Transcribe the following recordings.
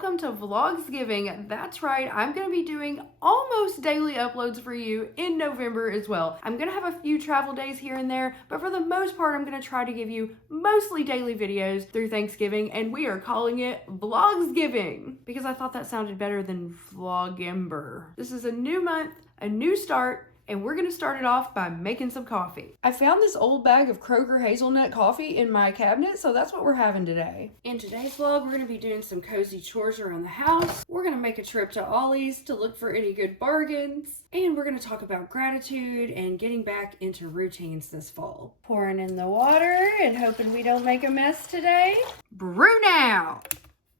welcome to Vlogsgiving. That's right, I'm going to be doing almost daily uploads for you in November as well. I'm going to have a few travel days here and there, but for the most part, I'm going to try to give you mostly daily videos through Thanksgiving, and we are calling it Vlogsgiving because I thought that sounded better than Vlogimber. This is a new month, a new start, and we're gonna start it off by making some coffee. I found this old bag of Kroger hazelnut coffee in my cabinet, so that's what we're having today. In today's vlog, we're gonna be doing some cozy chores around the house. We're gonna make a trip to Ollie's to look for any good bargains. And we're gonna talk about gratitude and getting back into routines this fall. Pouring in the water and hoping we don't make a mess today. Brew now!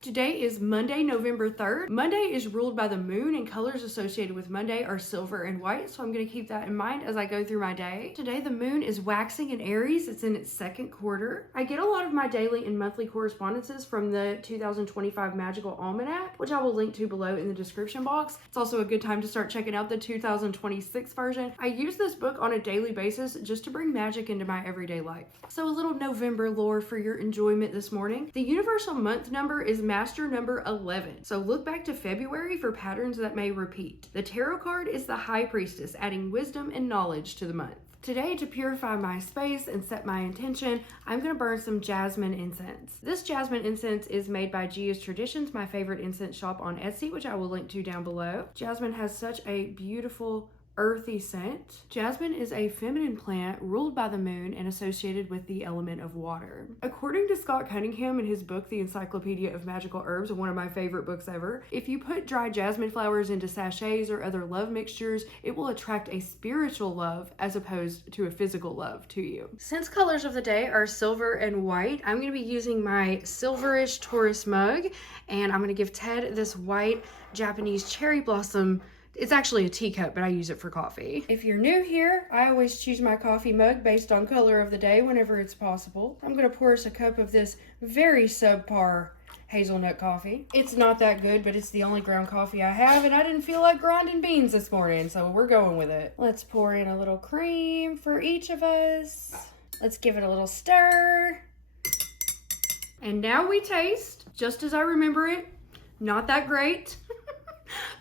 Today is Monday, November 3rd. Monday is ruled by the moon, and colors associated with Monday are silver and white, so I'm going to keep that in mind as I go through my day. Today the moon is waxing in Aries. It's in its second quarter. I get a lot of my daily and monthly correspondences from the 2025 Magical Almanac, which I will link to below in the description box. It's also a good time to start checking out the 2026 version. I use this book on a daily basis just to bring magic into my everyday life. So a little November lore for your enjoyment this morning. The universal month number is master number 11. So look back to February for patterns that may repeat. The tarot card is the High Priestess, adding wisdom and knowledge to the month. Today, to purify my space and set my intention, I'm going to burn some jasmine incense. This jasmine incense is made by Gia's Traditions, my favorite incense shop on Etsy, which I will link to down below. Jasmine has such a beautiful earthy scent. Jasmine is a feminine plant ruled by the moon and associated with the element of water. According to Scott Cunningham in his book, The Encyclopedia of Magical Herbs, one of my favorite books ever, if you put dry jasmine flowers into sachets or other love mixtures, it will attract a spiritual love as opposed to a physical love to you. Since colors of the day are silver and white, I'm going to be using my silverish Taurus mug, and I'm going to give Ted this white Japanese cherry blossom. It's actually a teacup, but I use it for coffee. If you're new here, I always choose my coffee mug based on color of the day whenever it's possible. I'm gonna pour us a cup of this very subpar hazelnut coffee. It's not that good, but it's the only ground coffee I have, and I didn't feel like grinding beans this morning, so we're going with it. Let's pour in a little cream for each of us. Let's give it a little stir. And now we taste, just as I remember it. Not that great.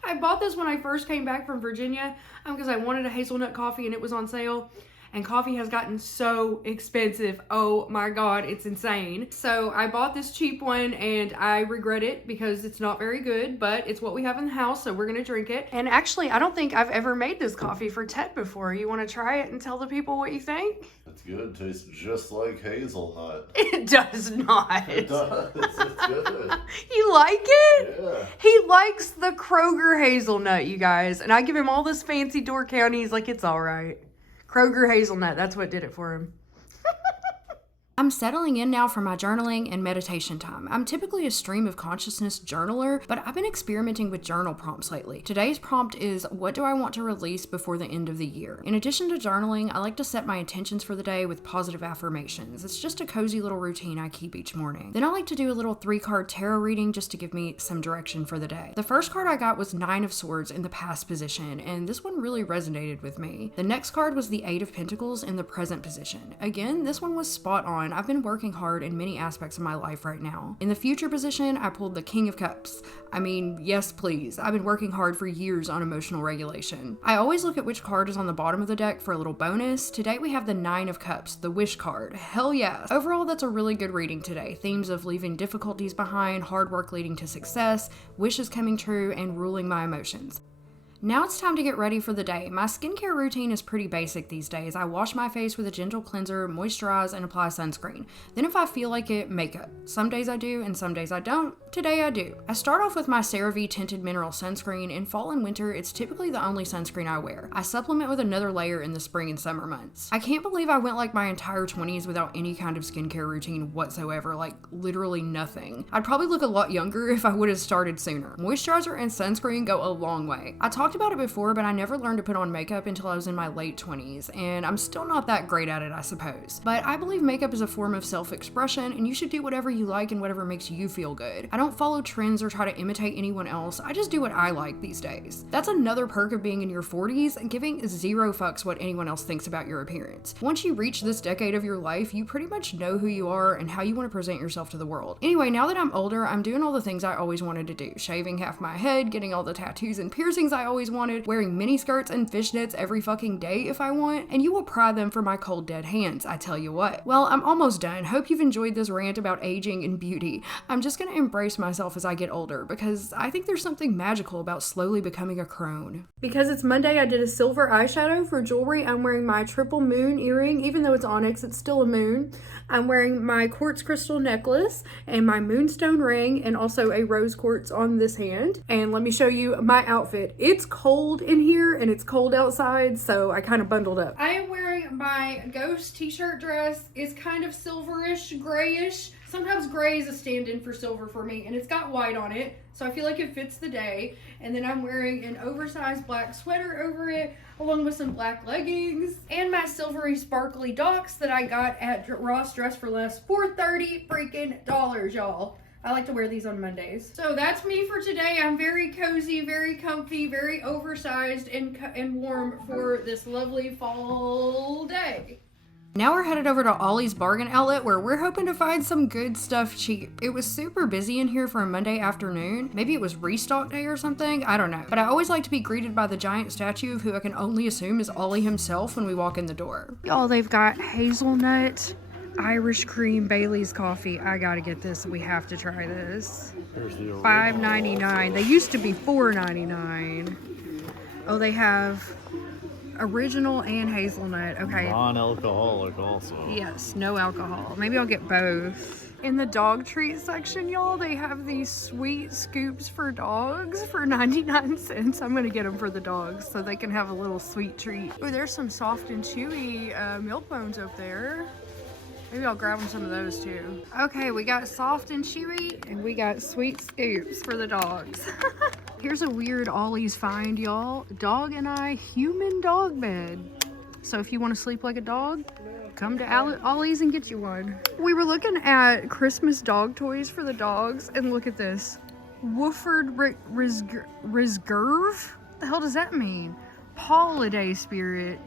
I bought this when I first came back from Virginia because I wanted a hazelnut coffee and it was on sale. And coffee has gotten so expensive. Oh my God, it's insane. So I bought this cheap one and I regret it because it's not very good, but it's what we have in the house, so we're gonna drink it. And actually, I don't think I've ever made this coffee for Ted before. You wanna try it and tell the people what you think? It's good. It tastes just like hazelnut. It does not. It does. It's good. You like it? Yeah. He likes the Kroger hazelnut, you guys. And I give him all this fancy Door County. He's like, it's all right. Kroger hazelnut, that's what did it for him. I'm settling in now for my journaling and meditation time. I'm typically a stream of consciousness journaler, but I've been experimenting with journal prompts lately. Today's prompt is, what do I want to release before the end of the year? In addition to journaling, I like to set my intentions for the day with positive affirmations. It's just a cozy little routine I keep each morning. Then I like to do a little 3-card tarot reading just to give me some direction for the day. The first card I got was 9 of Swords in the past position, and this one really resonated with me. The next card was the 8 of Pentacles in the present position. Again, this one was spot on. I've been working hard in many aspects of my life right now. In the future position, I pulled the King of Cups. I mean, yes please. I've been working hard for years on emotional regulation. I always look at which card is on the bottom of the deck for a little bonus. Today we have the 9 of Cups, the Wish card. Hell yes. Overall, that's a really good reading today. Themes of leaving difficulties behind, hard work leading to success, wishes coming true, and ruling my emotions. Now it's time to get ready for the day. My skincare routine is pretty basic these days. I wash my face with a gentle cleanser, moisturize, and apply sunscreen. Then if I feel like it, makeup. Some days I do, and some days I don't. Today I do. I start off with my CeraVe Tinted Mineral Sunscreen. In fall and winter, it's typically the only sunscreen I wear. I supplement with another layer in the spring and summer months. I can't believe I went like my entire 20s without any kind of skincare routine whatsoever, like literally nothing. I'd probably look a lot younger if I would have started sooner. Moisturizer and sunscreen go a long way. I talk talked about it before, but I never learned to put on makeup until I was in my late 20s, and I'm still not that great at it, I suppose. But I believe makeup is a form of self-expression, and you should do whatever you like and whatever makes you feel good. I don't follow trends or try to imitate anyone else, I just do what I like these days. That's another perk of being in your 40s, and giving zero fucks what anyone else thinks about your appearance. Once you reach this decade of your life, you pretty much know who you are and how you want to present yourself to the world. Anyway, now that I'm older, I'm doing all the things I always wanted to do. Shaving half my head, getting all the tattoos and piercings I always wanted, wearing mini skirts and fishnets every fucking day if I want, and you will pry them from my cold dead hands, I tell you what. Well, I'm almost done. Hope you've enjoyed this rant about aging and beauty. I'm just gonna embrace myself as I get older, because I think there's something magical about slowly becoming a crone. Because it's Monday, I did a silver eyeshadow. For jewelry, I'm wearing my triple moon earring. Even though it's onyx, it's still a moon. I'm wearing my quartz crystal necklace and my moonstone ring, and also a rose quartz on this hand. And let me show you my outfit. It's cold in here and it's cold outside, so I kind of bundled up. I am wearing my ghost t-shirt dress. It's kind of silverish, grayish. Sometimes gray is a stand-in for silver for me, and it's got white on it, so I feel like it fits the day. And then I'm wearing an oversized black sweater over it, along with some black leggings, and my silvery sparkly docks that I got at Ross Dress for Less for $30 freaking dollars, y'all. I like to wear these on Mondays. So that's me for today. I'm very cozy, very comfy, very oversized and warm for this lovely fall day. Now we're headed over to Ollie's Bargain Outlet, where we're hoping to find some good stuff cheap. It was super busy in here for a Monday afternoon. Maybe it was restock day or something, I don't know. But I always like to be greeted by the giant statue of who I can only assume is Ollie himself when we walk in the door. Y'all, they've got hazelnut Irish cream Bailey's coffee. I gotta get this. We have to try this. $5.99. They used to be $4.99. Oh, they have original and hazelnut. Okay. Non-alcoholic also. Yes, no alcohol. Maybe I'll get both. In the dog treat section, y'all, they have these sweet scoops for dogs for 99 cents. I'm gonna get them for the dogs so they can have a little sweet treat. Oh, there's some soft and chewy milk bones up there. Maybe I'll grab them some of those too. Okay, we got soft and chewy, and we got sweet scoops for the dogs. Here's a weird Ollie's find, y'all. Dog and I human dog bed. So if you want to sleep like a dog, come to Ollie's and get you one. We were looking at Christmas dog toys for the dogs, and look at this. Wooford Reserve? The hell does that mean? Holiday spirit.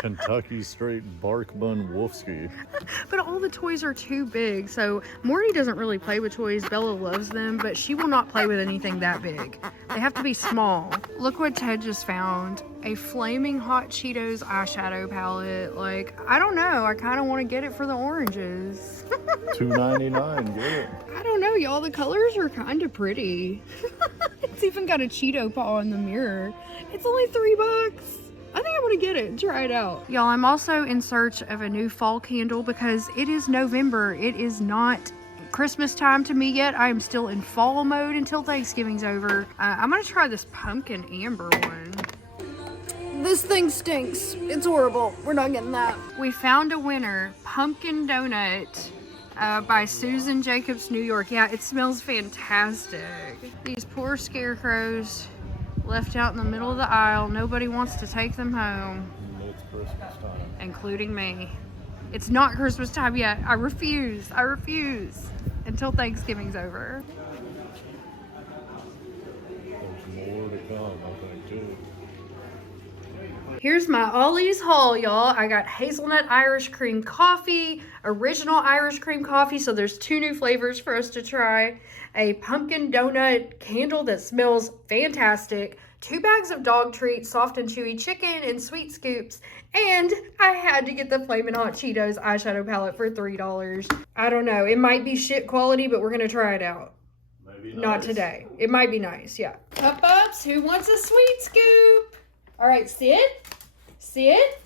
Kentucky Straight Bark Bun Wolfski. But all the toys are too big, so Morty doesn't really play with toys. Bella loves them, but she will not play with anything that big. They have to be small. Look what Ted just found. A Flaming Hot Cheetos eyeshadow palette. Like, I don't know. I kind of want to get it for the oranges. $2.99, get it. I don't know, y'all. The colors are kind of pretty. It's even got a Cheeto paw in the mirror. It's only $3. I think I want to get it and try it out. Y'all, I'm also in search of a new fall candle because it is November. It is not Christmas time to me yet. I am still in fall mode until Thanksgiving's over. I'm going to try this pumpkin amber one. This thing stinks. It's horrible. We're not getting that. We found a winner. Pumpkin Donut by Susan Jacobs, New York. Yeah, it smells fantastic. These poor scarecrows left out in the middle of the aisle. Nobody wants to take them home. It's Christmas time. Including me. It's not Christmas time yet. I refuse. I refuse. Until Thanksgiving's over. There's more to come, I think, too. Here's my Ollie's haul, y'all. I got hazelnut Irish cream coffee, original Irish cream coffee, so there's 2 new flavors for us to try. A pumpkin donut candle that smells fantastic, 2 bags of dog treats, soft and chewy chicken, and sweet scoops, and I had to get the Flamin' Hot Cheetos eyeshadow palette for $3. I don't know, it might be shit quality, but we're gonna try it out. Maybe Not nice. today. It might be nice, yeah. Pups, who wants a sweet scoop? All right, sit. Sit.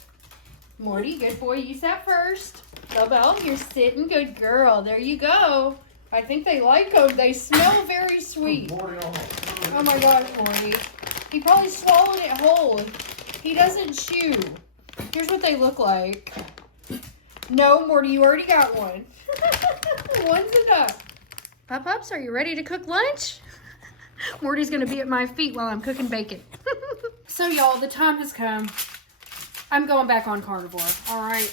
Morty, good boy, you sat first. Belle, you're sitting, good girl. There you go. I think they like them. They smell very sweet. Oh my gosh, Morty. He probably swallowed it whole. He doesn't chew. Here's what they look like. No, Morty, you already got one. One's enough. Pups, are you ready to cook lunch? Morty's gonna be at my feet while I'm cooking bacon. So y'all, the time has come. I'm going back on carnivore, all right?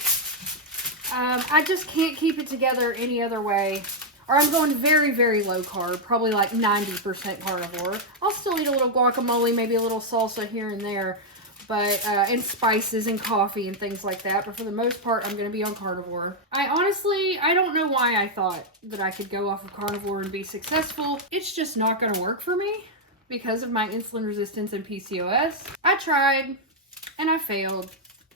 I just can't keep it together any other way. Or I'm going very, very low carb, probably like 90% carnivore. I'll still eat a little guacamole, maybe a little salsa here and there, but and spices and coffee and things like that. But for the most part, I'm going to be on carnivore. I don't know why I thought that I could go off of carnivore and be successful. It's just not going to work for me because of my insulin resistance and PCOS. I tried and I failed.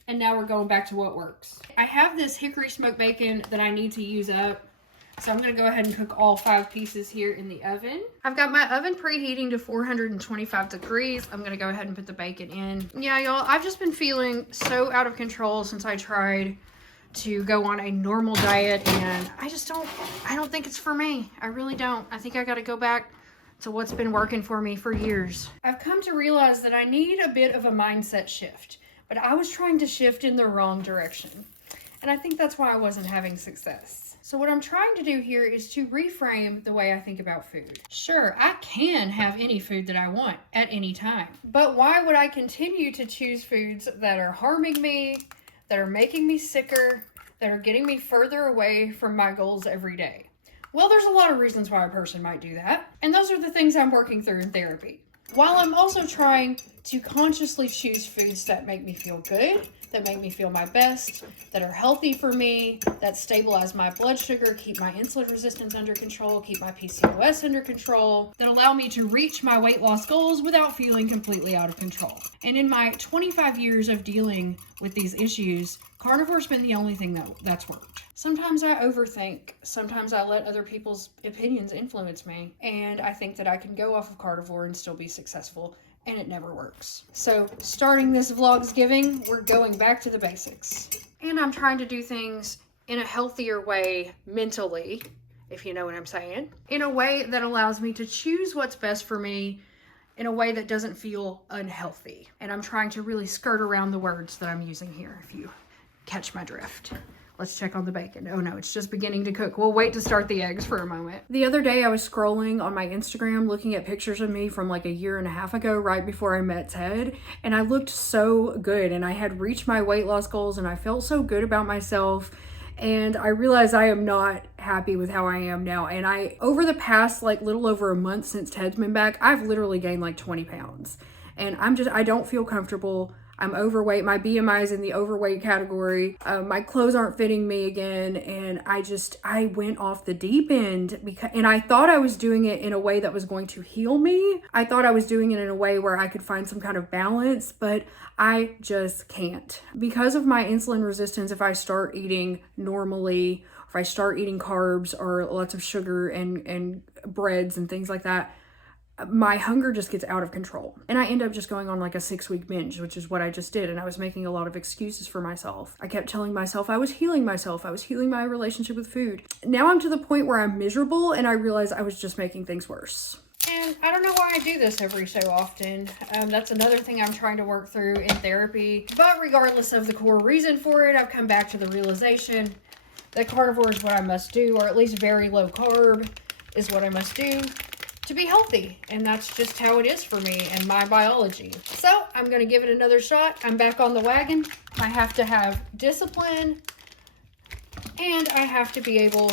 And now we're going back to what works. I have this hickory smoked bacon that I need to use up. So I'm going to go ahead and cook all 5 pieces here in the oven. I've got my oven preheating to 425 degrees. I'm going to go ahead and put the bacon in. Yeah, y'all, I've just been feeling so out of control since I tried to go on a normal diet. And I don't think it's for me. I really don't. I think I got to go back to what's been working for me for years. I've come to realize that I need a bit of a mindset shift. But I was trying to shift in the wrong direction. And I think that's why I wasn't having success. So what I'm trying to do here is to reframe the way I think about food. Sure, I can have any food that I want at any time. But why would I continue to choose foods that are harming me, that are making me sicker, that are getting me further away from my goals every day? Well, there's a lot of reasons why a person might do that. And those are the things I'm working through in therapy. While I'm also trying to consciously choose foods that make me feel good, that make me feel my best, that are healthy for me, that stabilize my blood sugar, keep my insulin resistance under control, keep my PCOS under control, that allow me to reach my weight loss goals without feeling completely out of control. And in my 25 years of dealing with these issues, carnivore's been the only thing that's worked. Sometimes I overthink. Sometimes I let other people's opinions influence me. And I think that I can go off of carnivore and still be successful. And it never works. So starting this Vlogsgiving, we're going back to the basics. And I'm trying to do things in a healthier way mentally, if you know what I'm saying. In a way that allows me to choose what's best for me in a way that doesn't feel unhealthy. And I'm trying to really skirt around the words that I'm using here, if you catch my drift. Let's check on the bacon. Oh no, it's just beginning to cook. We'll wait to start the eggs for a moment. The other day I was scrolling on my Instagram looking at pictures of me from like a year and a half ago, right before I met Ted. And I looked so good and I had reached my weight loss goals and I felt so good about myself. And I realized I am not happy with how I am now. And over the past like little over a month since Ted's been back, I've literally gained like 20 pounds. And I don't feel comfortable. I'm overweight. My BMI is in the overweight category. My clothes aren't fitting me again. And I went off the deep end and I thought I was doing it in a way that was going to heal me. I thought I was doing it in a way where I could find some kind of balance, but I just can't. Because of my insulin resistance, if I start eating normally, if I start eating carbs or lots of sugar and breads and things like that, my hunger just gets out of control. And I end up just going on like a 6-week binge, which is what I just did. And I was making a lot of excuses for myself. I kept telling myself I was healing myself. I was healing my relationship with food. Now I'm to the point where I'm miserable and I realize I was just making things worse. And I don't know why I do this every so often. That's another thing I'm trying to work through in therapy. But regardless of the core reason for it, I've come back to the realization that carnivore is what I must do, or at least very low carb is what I must do to be healthy. And that's just how it is for me and my biology. So I'm going to give it another shot. I'm back on the wagon. I have to have discipline and I have to be able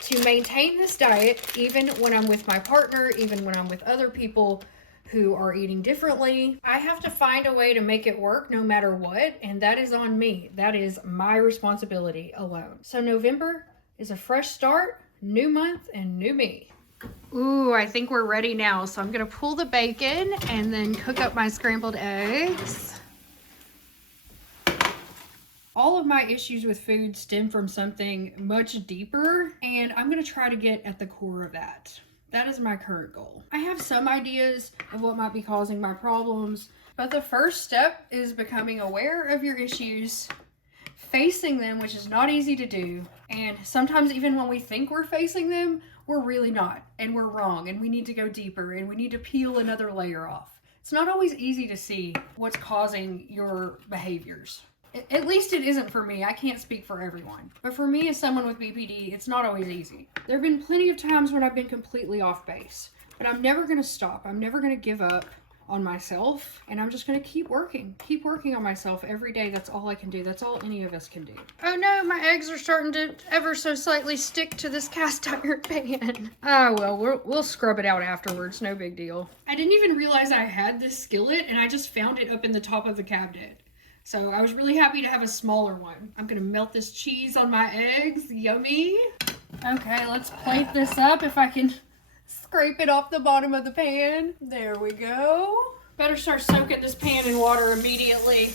to maintain this diet even when I'm with my partner, even when I'm with other people who are eating differently. I have to find a way to make it work no matter what, and that is on me. That is my responsibility alone. So November is a fresh start, new month, and new me. Ooh, I think we're ready now. So I'm gonna pull the bacon and then cook up my scrambled eggs. All of my issues with food stem from something much deeper, and I'm gonna try to get at the core of that. That is my current goal. I have some ideas of what might be causing my problems, but the first step is becoming aware of your issues, facing them, which is not easy to do. And sometimes even when we think we're facing them, we're really not, and we're wrong, and we need to go deeper, and we need to peel another layer off. It's not always easy to see what's causing your behaviors. At least it isn't for me. I can't speak for everyone. But for me as someone with BPD, it's not always easy. There have been plenty of times when I've been completely off base, but I'm never going to stop. I'm never going to give up. on myself, and I'm just gonna keep working on myself every day. That's all I can do. That's all any of us can do. Oh no, my eggs are starting to ever so slightly stick to this cast iron pan. Ah, well, we'll scrub it out afterwards. No big deal. I didn't even realize I had this skillet, and I just found it up in the top of the cabinet. So I was really happy to have a smaller one. I'm gonna melt this cheese on my eggs. Yummy. Okay, let's plate this up if I can scrape it off the bottom of the pan. There we go. Better start soaking this pan in water immediately.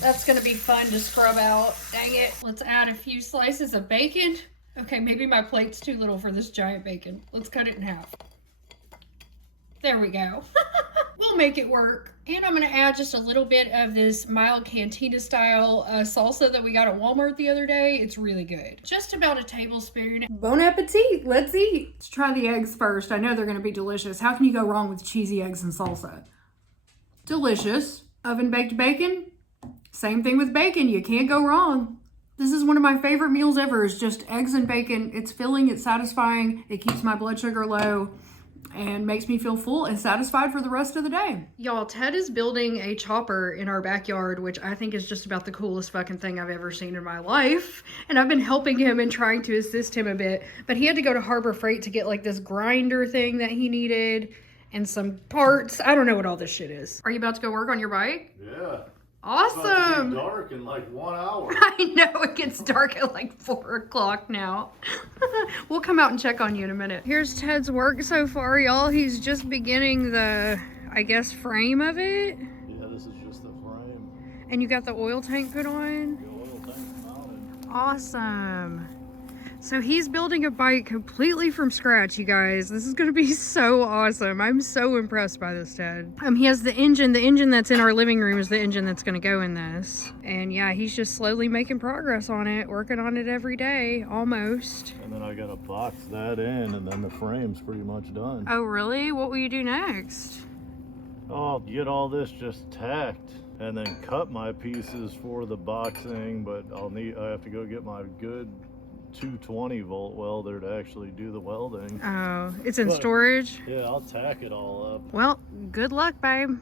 That's gonna be fun to scrub out. Dang it. Let's add a few slices of bacon. Okay, maybe my plate's too little for this giant bacon. Let's cut it in half. There we go. We'll make it work. And I'm gonna add just a little bit of this mild cantina style salsa that we got at Walmart the other day. It's really good. Just about a tablespoon. Bon appetit, let's eat. Let's try the eggs first. I know they're gonna be delicious. How can you go wrong with cheesy eggs and salsa? Delicious. Oven baked bacon. Same thing with bacon, you can't go wrong. This is one of my favorite meals ever, is just eggs and bacon. It's filling, it's satisfying, it keeps my blood sugar low, and makes me feel full and satisfied for the rest of the day. Y'all, Ted is building a chopper in our backyard, which I think is just about the coolest fucking thing I've ever seen in my life. And I've been helping him and trying to assist him a bit, but he had to go to Harbor Freight to get like this grinder thing that he needed and some parts. I don't know what all this shit is. Are you about to go work on your bike? Yeah. Awesome. It's about to get dark in like 1 hour. I know, it gets dark at like 4 o'clock now. We'll come out and check on you in a minute. Here's Ted's work so far, y'all. He's just beginning the, I guess, frame of it. Yeah, this is just the frame. And you got the oil tank put on? The oil tank mounted. Awesome. So he's building a bike completely from scratch, you guys. This is gonna be so awesome. I'm so impressed by this, Ted. He has the engine that's in our living room is the engine that's gonna go in this. And yeah, he's just slowly making progress on it, working on it every day, almost. And then I gotta box that in, and then the frame's pretty much done. Oh really? What will you do next? I'll get all this just tacked and then cut my pieces for the boxing, but I have to go get my good 220 volt welder to actually do the welding. Oh, it's in storage? Yeah, I'll tack it all up. Well, good luck, babe.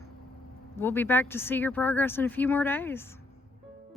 We'll be back to see your progress in a few more days.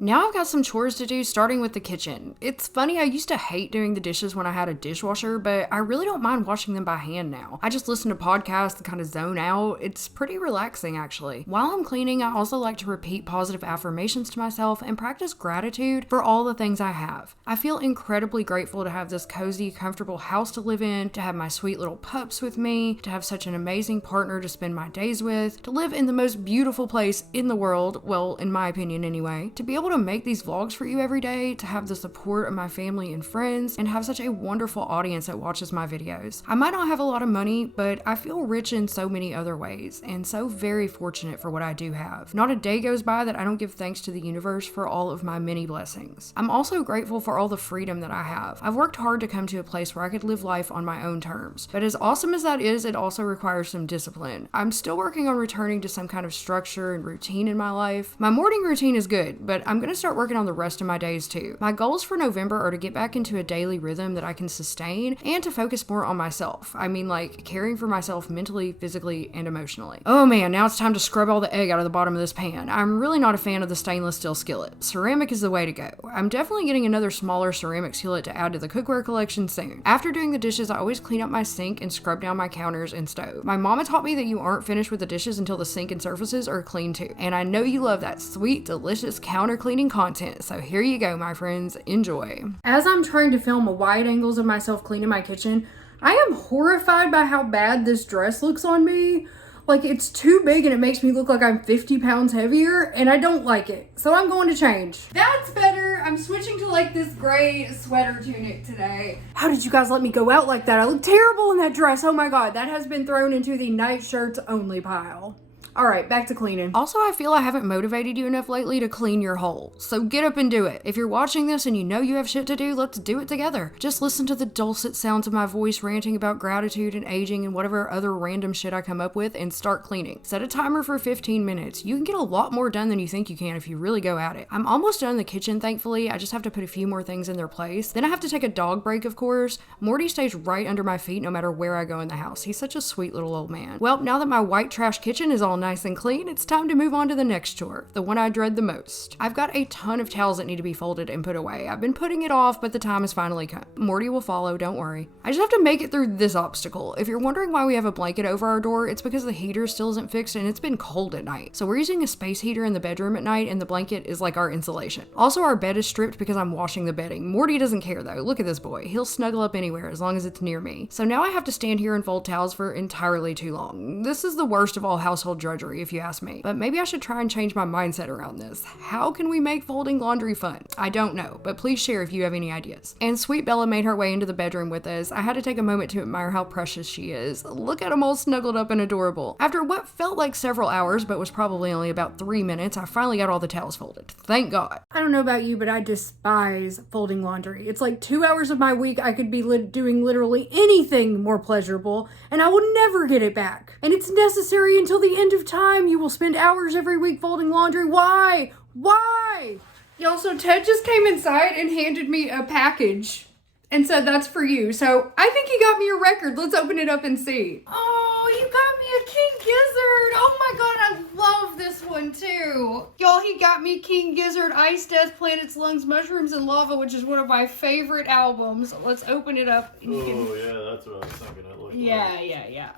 Now I've got some chores to do, starting with the kitchen. It's funny, I used to hate doing the dishes when I had a dishwasher, but I really don't mind washing them by hand now. I just listen to podcasts and kind of zone out. It's pretty relaxing, actually. While I'm cleaning, I also like to repeat positive affirmations to myself and practice gratitude for all the things I have. I feel incredibly grateful to have this cozy, comfortable house to live in, to have my sweet little pups with me, to have such an amazing partner to spend my days with, to live in the most beautiful place in the world, well, in my opinion anyway, to be able to make these vlogs for you every day, to have the support of my family and friends, and have such a wonderful audience that watches my videos. I might not have a lot of money, but I feel rich in so many other ways, and so very fortunate for what I do have. Not a day goes by that I don't give thanks to the universe for all of my many blessings. I'm also grateful for all the freedom that I have. I've worked hard to come to a place where I could live life on my own terms, but as awesome as that is, it also requires some discipline. I'm still working on returning to some kind of structure and routine in my life. My morning routine is good, but I'm gonna start working on the rest of my days too. My goals for November are to get back into a daily rhythm that I can sustain and to focus more on myself. I mean, like caring for myself mentally, physically, and emotionally. Oh man, now it's time to scrub all the egg out of the bottom of this pan. I'm really not a fan of the stainless steel skillet. Ceramic is the way to go. I'm definitely getting another smaller ceramic skillet to add to the cookware collection soon. After doing the dishes, I always clean up my sink and scrub down my counters and stove. My mama taught me that you aren't finished with the dishes until the sink and surfaces are clean too. And I know you love that sweet, delicious counter cleaning content, so here you go, my friends. Enjoy. As I'm trying to film a wide angles of myself cleaning my kitchen, I am horrified by how bad this dress looks on me. Like, it's too big and it makes me look like I'm 50 pounds heavier, and I don't like it. So I'm going to change. That's better. I'm switching to like this gray sweater tunic today. How did you guys let me go out like that? I look terrible in that dress. Oh my God, that has been thrown into the night shirts only pile. All right, back to cleaning. Also, I feel I haven't motivated you enough lately to clean your hole, so get up and do it. If you're watching this and you know you have shit to do, let's do it together. Just listen to the dulcet sounds of my voice ranting about gratitude and aging and whatever other random shit I come up with and start cleaning. Set a timer for 15 minutes. You can get a lot more done than you think you can if you really go at it. I'm almost done in the kitchen, thankfully. I just have to put a few more things in their place. Then I have to take a dog break, of course. Morty stays right under my feet no matter where I go in the house. He's such a sweet little old man. Well, now that my white trash kitchen is all nice and clean, it's time to move on to the next chore, the one I dread the most. I've got a ton of towels that need to be folded and put away. I've been putting it off, but the time has finally come. Morty will follow, don't worry. I just have to make it through this obstacle. If you're wondering why we have a blanket over our door, it's because the heater still isn't fixed and it's been cold at night. So we're using a space heater in the bedroom at night, and the blanket is like our insulation. Also, our bed is stripped because I'm washing the bedding. Morty doesn't care though. Look at this boy. He'll snuggle up anywhere as long as it's near me. So now I have to stand here and fold towels for entirely too long. This is the worst of all household drudgery, if you ask me. But maybe I should try and change my mindset around this. How can we make folding laundry fun? I don't know, but please share if you have any ideas. And sweet Bella made her way into the bedroom with us. I had to take a moment to admire how precious she is. Look at them all snuggled up and adorable. After what felt like several hours, but was probably only about 3 minutes, I finally got all the towels folded. Thank God. I don't know about you, but I despise folding laundry. It's like 2 hours of my week I could be doing literally anything more pleasurable, and I will never get it back. And it's necessary until the end of time. You will spend hours every week folding laundry. Why? Why? Y'all, so Ted just came inside and handed me a package and said that's for you. So I think he got me a record. Let's open it up and see. Oh, you got me a King Gizzard. Oh my God, I love this one too. Y'all, he got me King Gizzard, Ice, Death, Planets, Lungs, Mushrooms, and Lava, which is one of my favorite albums. Let's open it up. Oh yeah, that's what I was thinking it looked like. Yeah.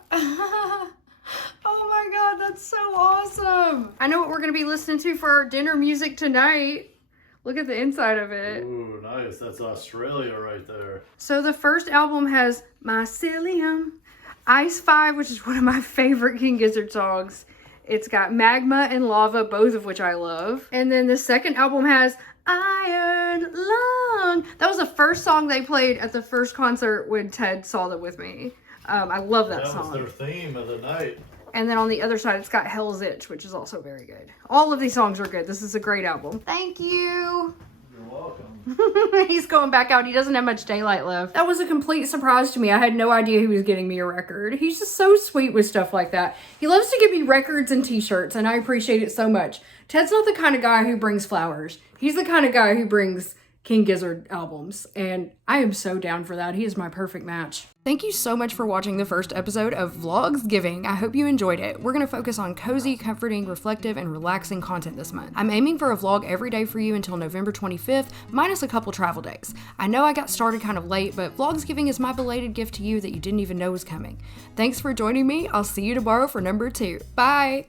Oh my God, that's so awesome. I know what we're gonna be listening to for our dinner music tonight. Look at the inside of it. Ooh, nice. That's Australia right there. So the first album has Mycelium, Ice 5, which is one of my favorite King Gizzard songs. It's got Magma and Lava, both of which I love. And then the second album has Iron Lung. That was the first song they played at the first concert when Ted saw them with me. I love that song. That was their theme of the night. And then on the other side, it's got Hell's Itch, which is also very good. All of these songs are good. This is a great album. Thank you. You're welcome. He's going back out. He doesn't have much daylight left. That was a complete surprise to me. I had no idea he was getting me a record. He's just so sweet with stuff like that. He loves to give me records and t-shirts, and I appreciate it so much. Ted's not the kind of guy who brings flowers. He's the kind of guy who brings King Gizzard albums, and I am so down for that. He is my perfect match. Thank you so much for watching the first episode of Vlogsgiving. I hope you enjoyed it. We're going to focus on cozy, comforting, reflective, and relaxing content this month. I'm aiming for a vlog every day for you until November 25th, minus a couple travel days. I know I got started kind of late, but Vlogsgiving is my belated gift to you that you didn't even know was coming. Thanks for joining me. I'll see you tomorrow for number 2. Bye!